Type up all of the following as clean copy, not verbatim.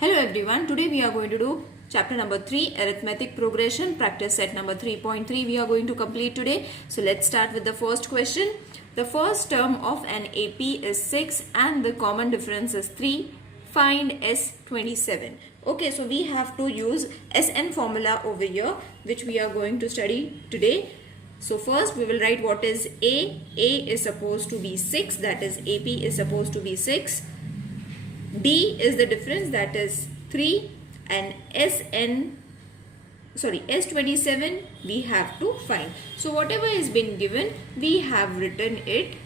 Hello everyone, today we are going to do chapter number 3 arithmetic progression practice set number 3.3 we are going to complete today. So let's start with the first question. The first term of an AP is 6 and the common difference is 3. Find S27. Okay, so we have to use SN formula over here which we are going to study today. So first we will write what is A. A is supposed to be 6, that is AP is supposed to be 6. D is the difference, that is 3, and S27 we have to find. So whatever is been given, we have written it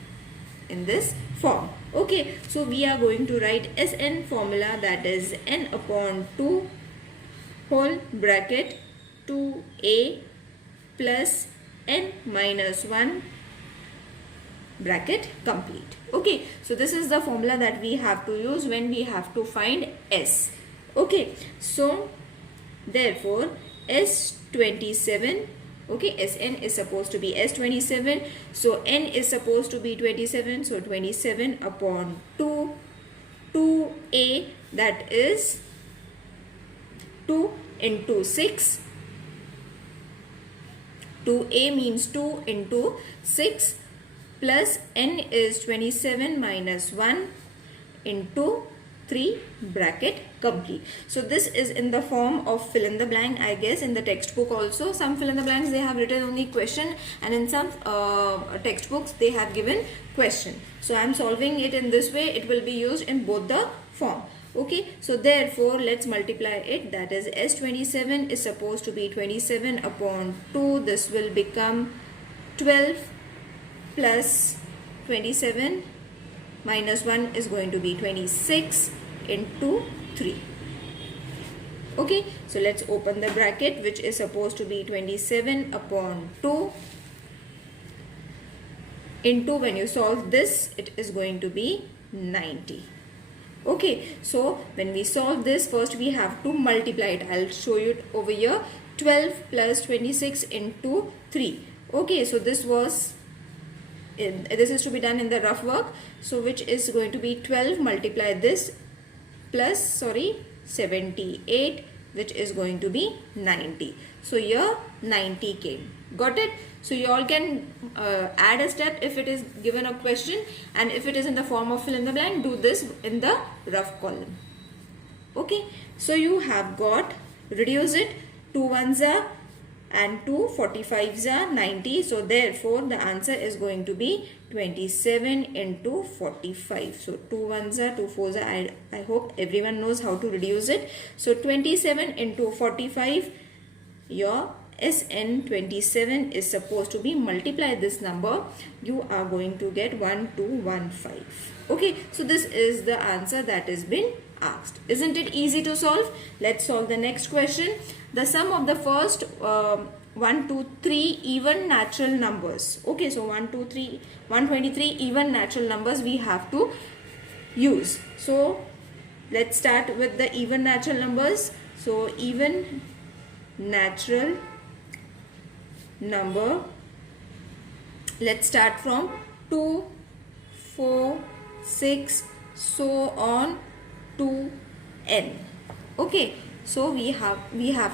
in this form. Okay, so we are going to write SN formula, that is n upon 2 whole bracket 2a plus n minus 1 bracket complete. Okay, so this is the formula that we have to use when we have to find S. Okay, so therefore S27, okay, Sn is supposed to be S27, so n is supposed to be 27, so 27 upon 2a, that is 2 into 6. 2a means 2 into 6 plus n is 27 minus 1 into 3 bracket complete. So this is in the form of fill in the blank. I guess in the textbook also some fill in the blanks they have written only question, and in some textbooks they have given question. So I am solving it in this way. It will be used in both the form. Okay, so therefore let's multiply it, that is S27 is supposed to be 27 upon 2. This will become 12 plus 27 minus 1 is going to be 26 into 3. Okay, so let's open the bracket which is supposed to be 27 upon 2 into, when you solve this, it is going to be 90. Okay, so when we solve this, first we have to multiply it. I'll show you it over here. 12 plus 26 into 3. Okay, so this is to be done in the rough work. So which is going to be 12 multiply this plus 78, which is going to be 90. So here 90 came. Got it? So you all can add a step if it is given a question, and if it is in the form of fill in the blank, do this in the rough column. Okay, so you have got, reduce it, 2 ones are and 2 45s are 90. So therefore the answer is going to be 27 into 45. So 2 ones are, 2 fours are. I hope everyone knows how to reduce it. So 27 into 45, your SN27 is supposed to be, multiply this number, you are going to get 1215. Okay, so this is the answer that has been asked. Isn't it easy to solve? Let's solve the next question. The sum of the first 1, 2, 3 even natural numbers. Okay, so 1, 2, 3, 123 even natural numbers we have to use. So let's start with the even natural numbers. So even natural number, let's start from 2, 4, 6, so on to n. Okay, so we have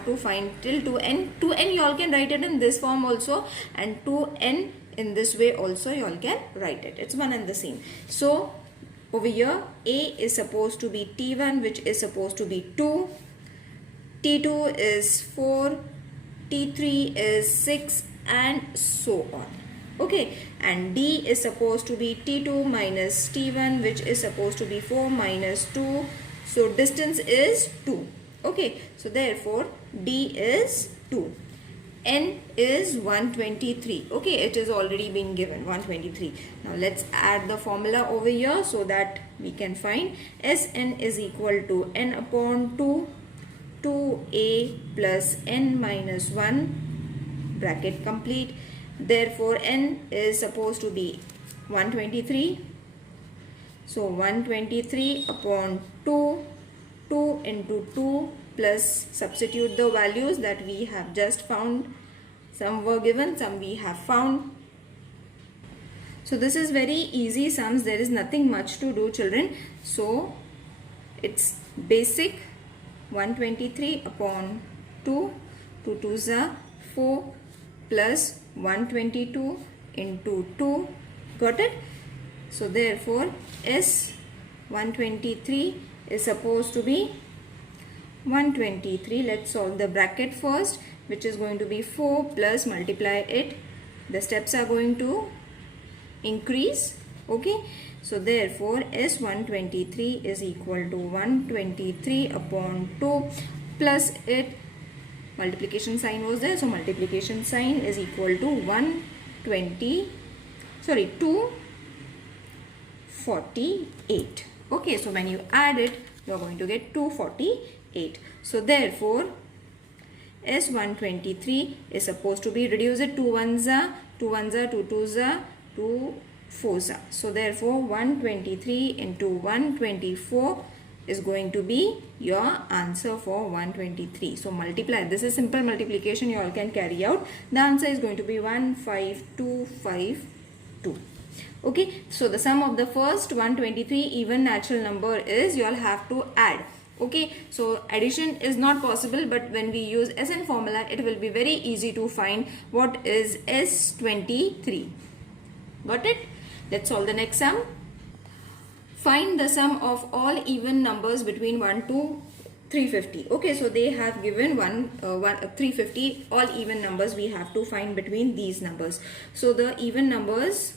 to find till 2n. 2n you all can write it in this form also, and 2n in this way also you all can write it. It's one and the same. So over here a is supposed to be t1, which is supposed to be 2, t2 is 4, t3 is 6, and so on. Okay, and d is supposed to be t2 minus t1, which is supposed to be 4 minus 2. So distance is 2. Okay, so therefore d is 2. N is 123. Okay, it is already been given 123. Now let's add the formula over here so that we can find Sn is equal to n upon 2, 2a plus n minus 1 bracket complete. Therefore n is supposed to be 123. So 123 upon 2, 2 into 2 plus, substitute the values that we have just found. Some were given, some we have found. So this is very easy sums. There is nothing much to do, children. So it's basic 123 upon 2, 2 2s are 4 plus 122 into 2. Got it? So therefore S123 is supposed to be 123. Let's solve the bracket first, which is going to be 4 plus multiply it. The steps are going to increase. Okay, so therefore S123 is equal to 123 upon 2 plus it, multiplication sign was there, so multiplication sign is equal to 248. Okay, so when you add it, you are going to get 248. So therefore S123 is supposed to be, reduce it, 2 1s are 2 1s are 2 2s are 2 4s are. So therefore 123 into 124 is going to be your answer for 123. So multiply, this is simple multiplication you all can carry out. The answer is going to be 15252. Okay, so the sum of the first 123 even natural number is, you all have to add. Okay, so addition is not possible, but when we use SN formula, it will be very easy to find what is S23. Got it? Let's solve the next sum. Find the sum of all even numbers between 1 to 350. Okay, so they have given 350, all even numbers we have to find between these numbers. So the even numbers,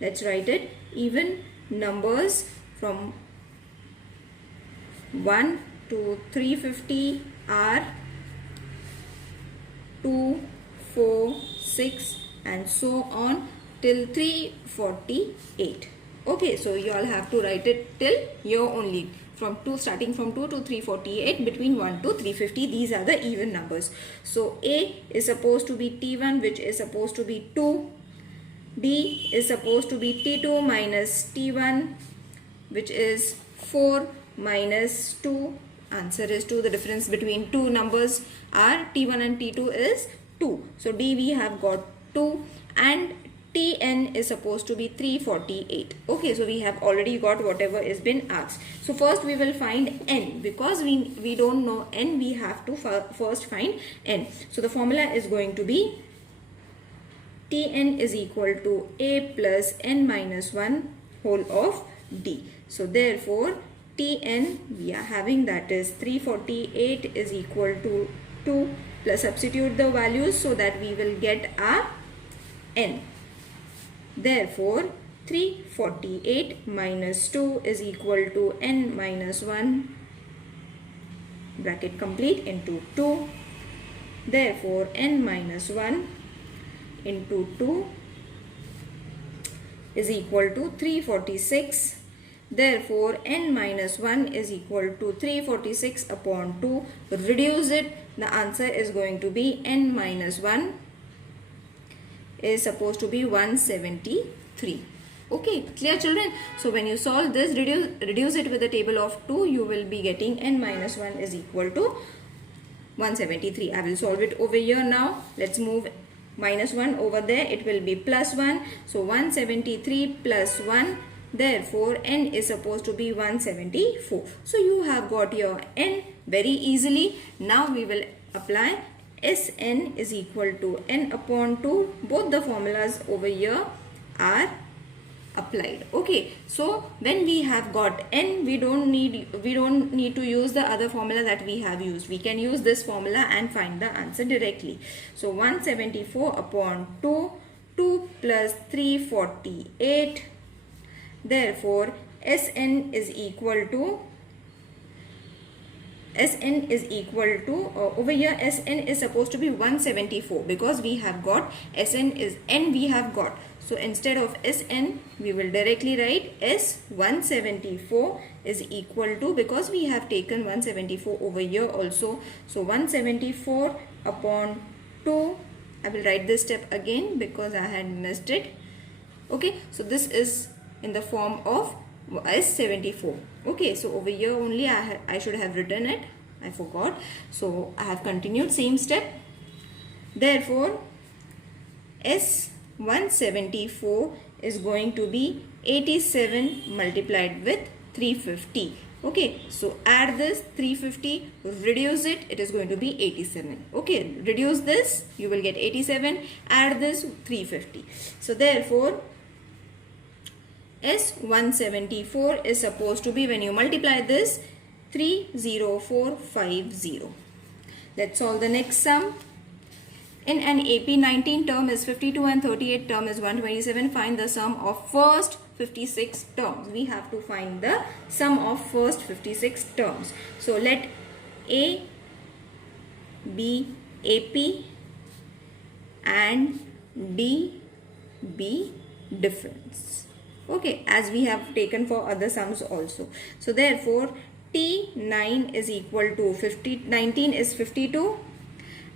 let's write it, even numbers from 1 to 350 are 2, 4, 6 and so on till 348. Okay, so you all have to write it till here only, from 2, starting from 2 to 348, between 1 to 350. These are the even numbers. So A is supposed to be T1, which is supposed to be 2. B is supposed to be T2 minus T1, which is 4 minus 2. Answer is 2. The difference between two numbers are T1 and T2 is 2. So D we have got 2, and Tn is supposed to be 348. Okay, so we have already got whatever is been asked. So first we will find n. Because we don't know n, we have to first find n. So the formula is going to be Tn is equal to a plus n minus 1 whole of d. So therefore Tn we are having, that is 348 is equal to 2, plus substitute the values so that we will get our n. Therefore 348 minus 2 is equal to n minus 1, bracket complete, into 2. Therefore n minus 1 into 2 is equal to 346. Therefore n minus 1 is equal to 346 upon 2. Reduce it, the answer is going to be n minus 1 is supposed to be 173. Okay, clear children? So when you solve this, reduce it with the table of 2, you will be getting n minus 1 is equal to 173. I will solve it over here now. Let's move minus 1 over there. It will be plus 1. So 173 plus 1. Therefore n is supposed to be 174. So you have got your n very easily. Now we will apply Sn is equal to n upon 2. Both the formulas over here are applied. Okay, so when we have got n, we don't need to use the other formula that we have used. We can use this formula and find the answer directly. So 174 upon 2, 2 plus 348. Therefore Sn is equal to over here Sn is supposed to be 174, because we have got Sn is n we have got. So instead of Sn, we will directly write S174 is equal to, because we have taken 174 over here also. So 174 upon 2, I will write this step again because I had missed it. Okay, so this is in the form of S74. Okay, so over here only I should have written it. I forgot. So I have continued same step. Therefore, S174 is going to be 87 multiplied with 350. Okay, so add this 350, reduce it, it is going to be 87. Okay, reduce this, you will get 87, add this 350. So therefore, S174 is supposed to be, when you multiply this, 30450. Let's solve the next sum. In an AP 19 term is 52 and 38 term is 127. Find the sum of first 56 terms. We have to find the sum of first 56 terms. So let A be AP and D be difference. Okay, as we have taken for other sums also. So therefore T9 is equal to 19 is 52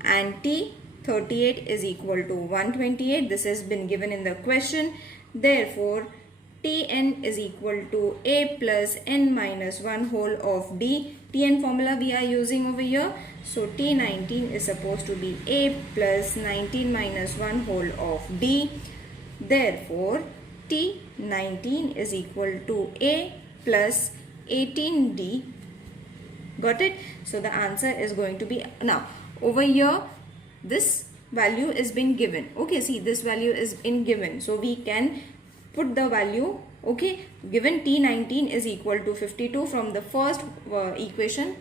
and T38 is equal to 128. This has been given in the question. Therefore Tn is equal to A plus n minus 1 whole of D. Tn formula we are using over here. So T19 is supposed to be A plus 19 minus 1 whole of D. Therefore T19 is equal to A plus 18D. Got it? So the answer is going to be, now over here this value is been given. Okay, see, this value is been given. So we can put the value, okay, given T19 is equal to 52 from the first equation.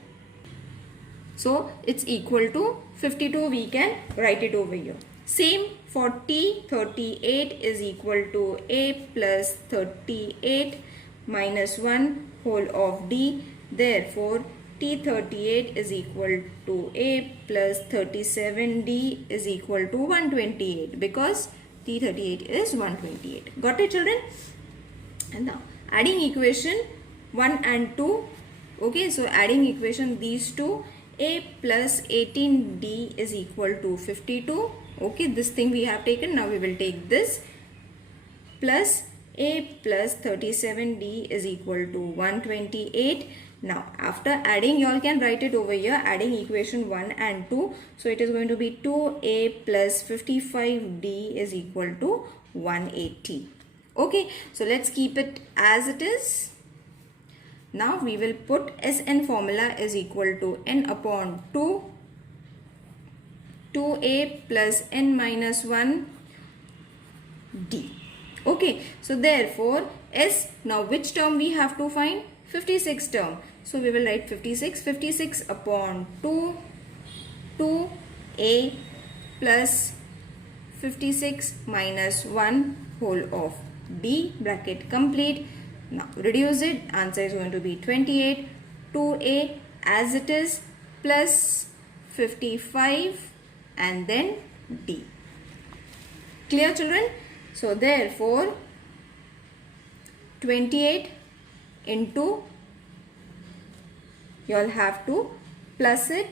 So it's equal to 52, we can write it over here. Same for T38 is equal to A plus 38 minus 1 whole of D. Therefore T38 is equal to A plus 37D is equal to 128, because T38 is 128. Got it, children? And now adding equation 1 and 2. Okay, so adding equation these two, A plus 18D is equal to 52. Okay, this thing we have taken. Now we will take this plus A plus 37D is equal to 128. Now after adding, you all can write it over here, adding equation 1 and 2. So it is going to be 2A plus 55D is equal to 180. Okay, so let's keep it as it is. Now we will put Sn formula is equal to n upon 2, 2A plus n minus 1 D. Okay, so therefore S, now which term we have to find? 56 term. So we will write 56 upon 2, 2A plus 56 minus 1 whole of D, bracket complete. Now reduce it, answer is going to be 28, 2A as it is plus 55 and then D. Clear, children? So therefore 28 into, you all have to plus it.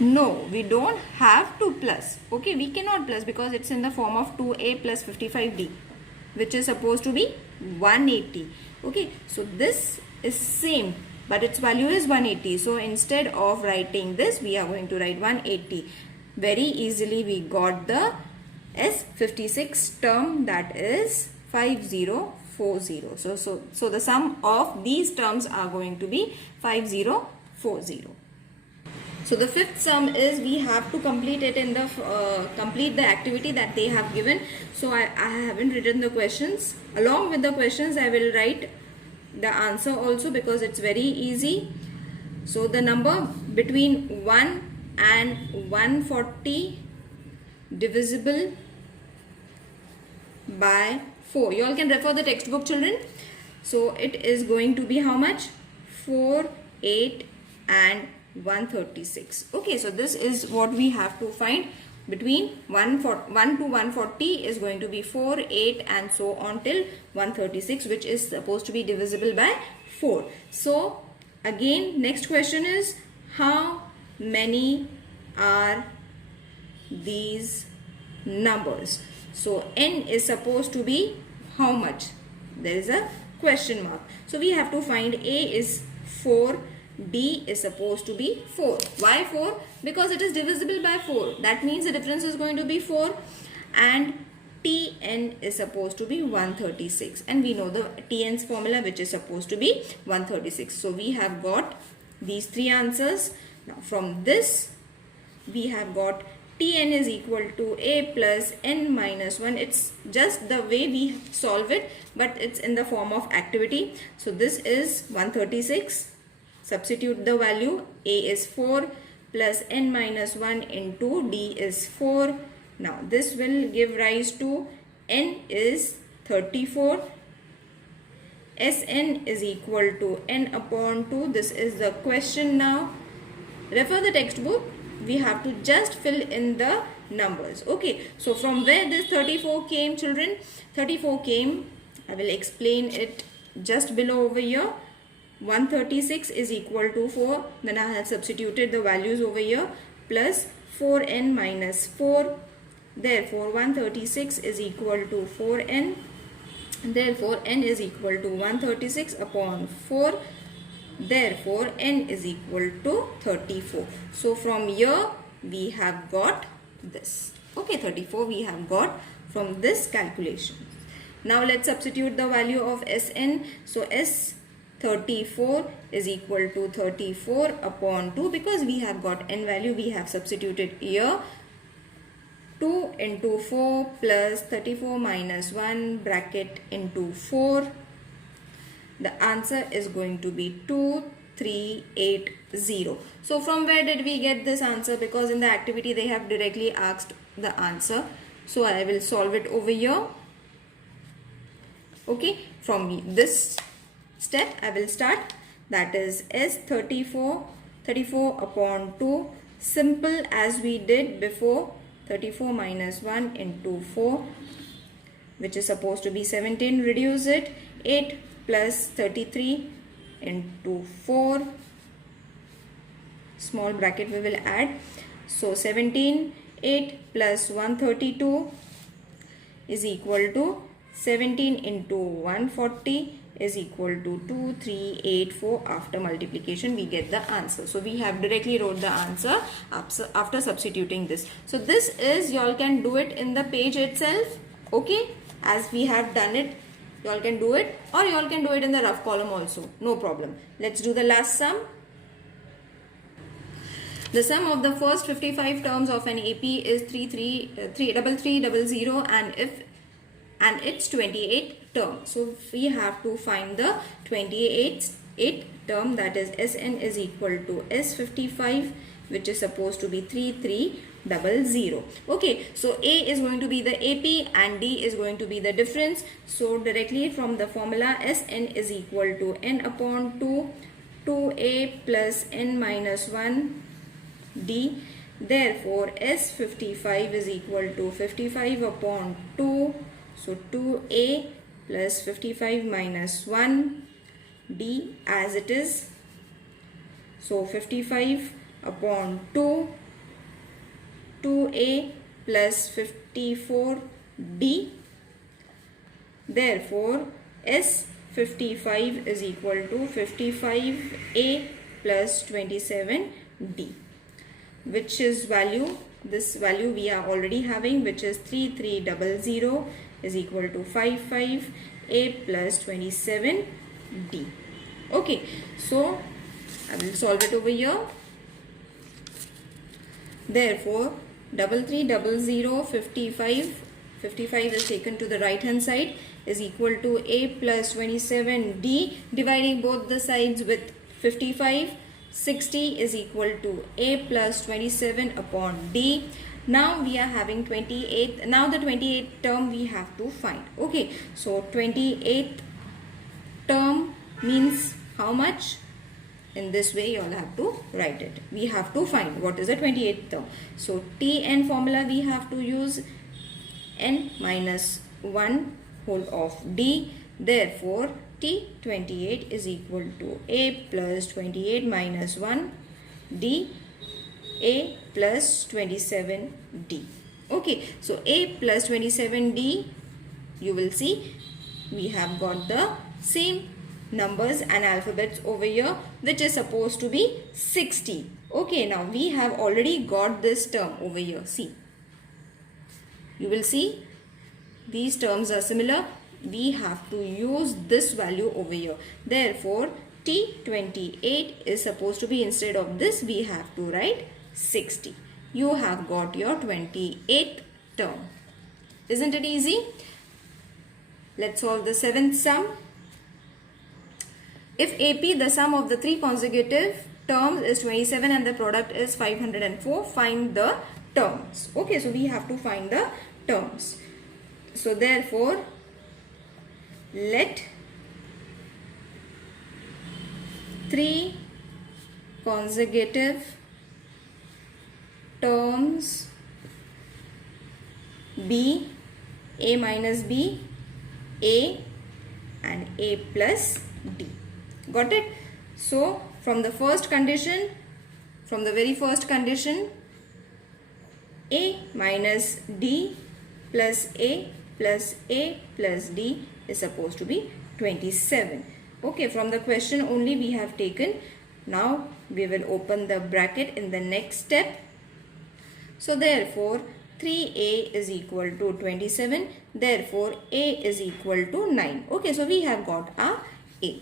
No, we don't have to plus. Okay, we cannot plus because it's in the form of 2A plus 55D, which is supposed to be 180. Okay, so this is same, but its value is 180. So instead of writing this, we are going to write 180. Very easily we got the S56 term, that is 5040. So the sum of these terms are going to be 5040. So the fifth sum is we have to complete it in the complete the activity that they have given. So I haven't written the questions. Along with the questions I will write the answer also, because it's very easy. So the number between 1 and 140 divisible by 4. You all can refer the textbook, children. So it is going to be how much? 4, 8 and 136. Okay, so this is what we have to find. Between 1 to 140 is going to be 4, 8 and so on till 136, which is supposed to be divisible by 4. So again, next question is, how many are these numbers? So n is supposed to be how much? There is a question mark. So we have to find A is 4, D is supposed to be 4. Why 4? Because it is divisible by 4. That means the difference is going to be 4. And Tn is supposed to be 136, and we know the Tn's formula, which is supposed to be 136. So we have got these three answers. Now from this we have got Tn is equal to a plus n minus 1. It's just the way we solve it, but it's in the form of activity. So this is 136. Substitute the value. A is 4 plus n minus 1 into d is 4. Now this will give rise to n is 34. Sn is equal to n upon 2. This is the question now. Refer the textbook. We have to just fill in the numbers. Okay, so from where this 34 came, children? 34 came, I will explain it just below over here. 136 is equal to 4. Then I have substituted the values over here, plus 4n minus 4. Therefore 136 is equal to 4n. Therefore n is equal to 136 upon 4. Therefore n is equal to 34. So from here we have got this. Okay, 34 we have got from this calculation. Now let's substitute the value of Sn. So S34 is equal to 34 upon 2. Because we have got n value, we have substituted here. 2 into 4 plus 34 minus 1 bracket into 4. The answer is going to be 2380. So from where did we get this answer? Because in the activity they have directly asked the answer. So I will solve it over here. Okay, from this step I will start. That is S34 upon 2. Simple as we did before. 34 minus 1 into 4, which is supposed to be 17. Reduce it. 8 plus 33 into 4. Small bracket we will add. So 17. 8 plus 132 is equal to 17 into 140 is equal to 2384. After multiplication we get the answer. So we have directly wrote the answer after substituting this. So this is, you all can do it in the page itself. Okay, as we have done it, you all can do it, or you all can do it in the rough column also, no problem. Let's do the last sum. The sum of the first 55 terms of an AP is 3300 and it's 28 term. So we have to find the 28th term, that is Sn is equal to S55, which is supposed to be 3300. Okay, so A is going to be the AP and D is going to be the difference. So directly from the formula, Sn is equal to n upon 2, 2A plus n minus 1 D. Therefore S55 is equal to 55 upon 2. So 2A plus 55 minus 1 D as it is. So 55 upon 2, 2A plus 54 D. Therefore S55 is equal to 55A plus 27 D. Which is value? This value we are already having, which is 3300 is equal to 55A plus 27D. Okay, so I will solve it over here. Therefore 3300 55 is taken to the right hand side, is equal to A plus 27D. Dividing both the sides with 55, 60 is equal to A plus 27 upon D. Now we are having 28. Now the 28th term we have to find. Okay, so 28th term means how much? In this way you all have to write it. We have to find what is the 28th term. So Tn formula we have to use, n minus 1 whole of D. Therefore T28 is equal to A plus 28 minus 1 D, A plus 27D. Okay, so A plus 27D, you will see we have got the same numbers and alphabets over here, which is supposed to be 60. Okay, now we have already got this term over here. See, you will see these terms are similar, we have to use this value over here. Therefore, T28 is supposed to be, instead of this, we have to write 60. You have got your 28th term. Isn't it easy? Let's solve the seventh sum. If AP, the sum of the three consecutive terms, is 27 and the product is 504, find the terms. Okay, so we have to find the terms. So therefore, let three consecutive terms be A minus B, A and A plus D. Got it? So from the first condition, from the very first condition, A minus D plus A plus A plus D is supposed to be 27. Okay, from the question only we have taken. Now we will open the bracket in the next step. So therefore 3A is equal to 27. Therefore A is equal to 9. Okay, so we have got our A.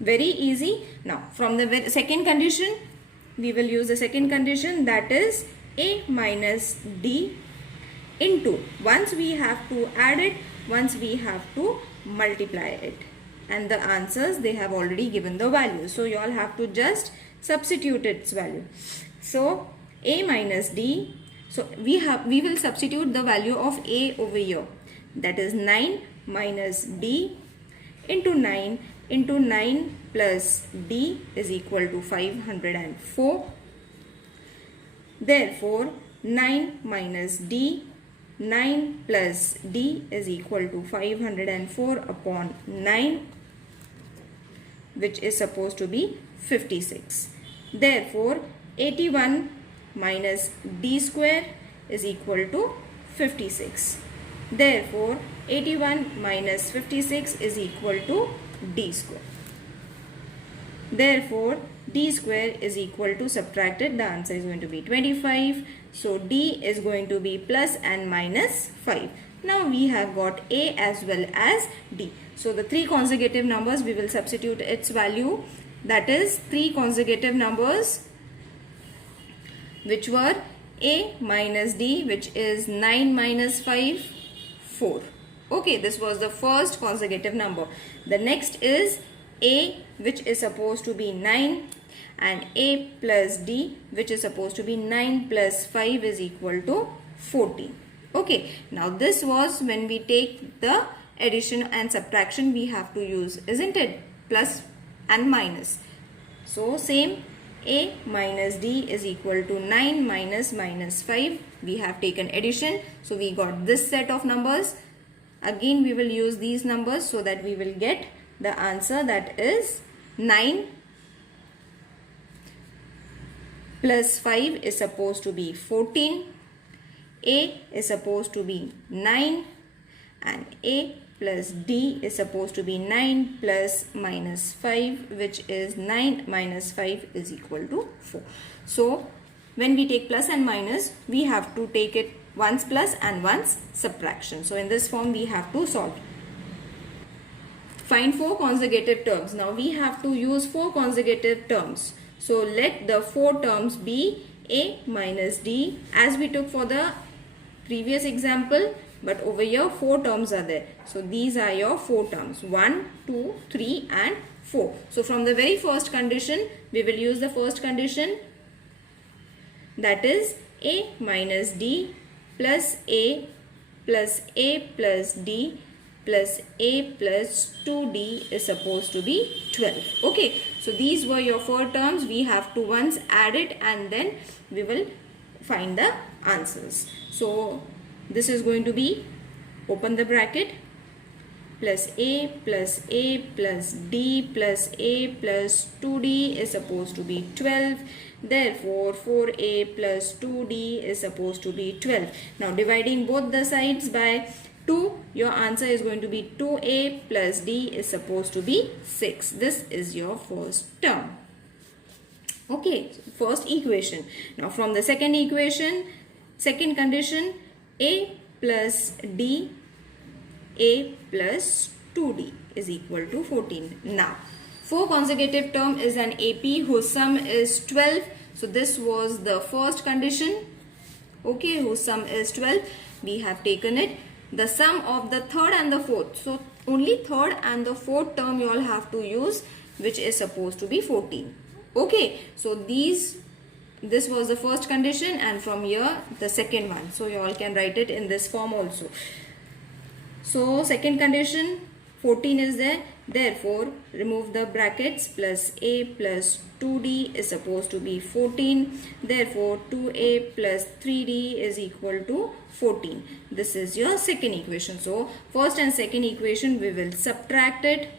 Very easy. Now from the second condition, we will use the second condition, that is A minus D into, once we have to add it, once we have to multiply it, and the answers, they have already given the value, so you all have to just substitute its value. So A minus D, so we will substitute the value of A over here, that is 9 minus D into 9 into 9 plus D is equal to 504. Therefore 9 minus D, 9 plus D is equal to 504 upon 9, which is supposed to be 56. Therefore 81 minus D square is equal to 56. Therefore 81 minus 56 is equal to D square. Therefore D square is equal to, subtracted, the answer is going to be 25. So D is going to be plus and minus 5. Now we have got A as well as D. So the three consecutive numbers, we will substitute its value, that is three consecutive numbers which were A minus D, which is 9 minus 5, 4. Okay, this was the first consecutive number. The next is A, which is supposed to be 9, and A plus D, which is supposed to be 9 plus 5 is equal to 14. Okay, now this was when we take the addition and subtraction, we have to use, isn't it? Plus and minus. So same, A minus D is equal to 9 minus 5. We have taken addition, so we got this set of numbers. Again we will use these numbers so that we will get the answer, that is 9 plus 5 is supposed to be 14. A is supposed to be 9 and A plus D is supposed to be 9 plus minus 5, which is 9 minus 5 is equal to 4. So when we take plus and minus, we have to take it once plus and once subtraction. So in this form we have to solve. Find four consecutive terms. Now we have to use four consecutive terms. So let the four terms be A minus D, as we took for the previous example, but over here four terms are there. So these are your four terms, 1, 2, 3 and 4. So from the very first condition, we will use the first condition, that is A minus D plus A plus A plus D plus A plus 2D is supposed to be 12. Okay, so these were your four terms. We have to once add it and then we will find the answers. So this is going to be, open the bracket, plus A plus A plus D plus A plus 2D is supposed to be 12. Therefore 4A plus 2D is supposed to be 12. Now dividing both the sides by 2, your answer is going to be 2A plus D is supposed to be 6. This is your first term. Okay, first equation. Now from the second equation, second condition, A plus D, A plus 2D is equal to 14. Now, 4 consecutive term is an AP whose sum is 12. So this was the first condition. Okay, whose sum is 12. We have taken it. The sum of the third and the fourth. So only third and the fourth term you all have to use, which is supposed to be 14. Okay, so this was the first condition, and from here the second one. So you all can write it in this form also. So second condition, 14 is there. Therefore, remove the brackets. Plus A plus 2D is supposed to be 14. Therefore, 2A plus 3D is equal to 14. This is your second equation. So, first and second equation we will subtract it.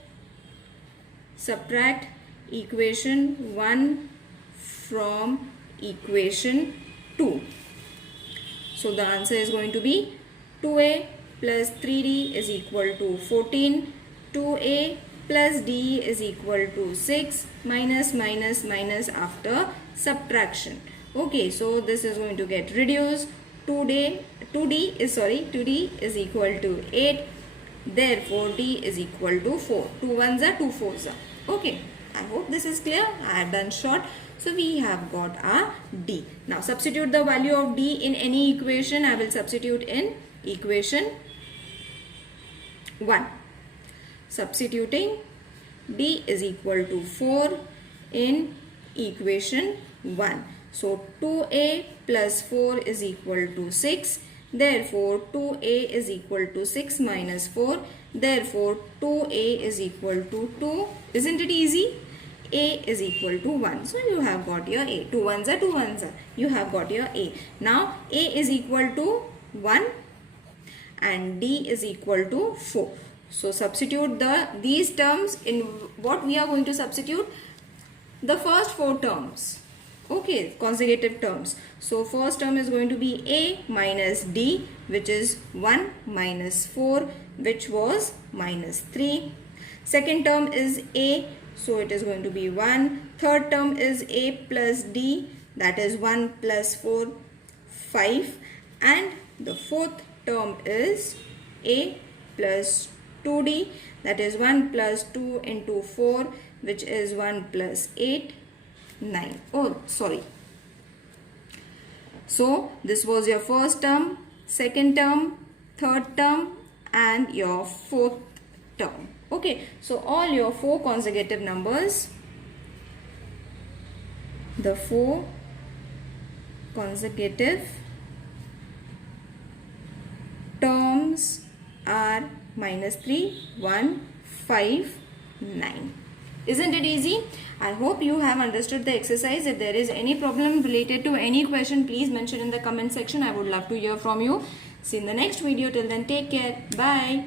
Subtract equation 1 from equation 2. So, the answer is going to be 2A plus 3D is equal to 14. 2A plus D is equal to 6 minus after subtraction. Okay, so this is going to get reduced. 2D is equal to 8. Therefore, D is equal to 4. 2 1s are 2 4s are. Okay, I hope this is clear. I have done short. So we have got our D. Now substitute the value of D in any equation. I will substitute in equation 1. Substituting D is equal to 4 in equation 1. So 2A plus 4 is equal to 6. Therefore 2A is equal to 6 minus 4. Therefore 2A is equal to 2. Isn't it easy? A is equal to 1. So you have got your A. 2 1s are 2 1s are. You have got your A. Now A is equal to 1 and D is equal to 4. So substitute these terms in what we are going to substitute? The first 4 terms. Okay, consecutive terms. So first term is going to be A minus D, which is 1 minus 4, which was minus 3. Second term is A, so it is going to be 1. Third term is A plus D, that is 1 plus 4, 5. And the fourth term is A plus 2D, that is 1 plus 2 into 4, which is 1 plus 8, 9. Oh, sorry. So this was your first term, second term, third term and your fourth term. Okay, so all your 4 consecutive numbers, the 4 consecutive terms are minus 3, 1, 5, 9. Isn't it easy? I hope you have understood the exercise. If there is any problem related to any question, please mention in the comment section. I would love to hear from you. See you in the next video. Till then, take care. Bye.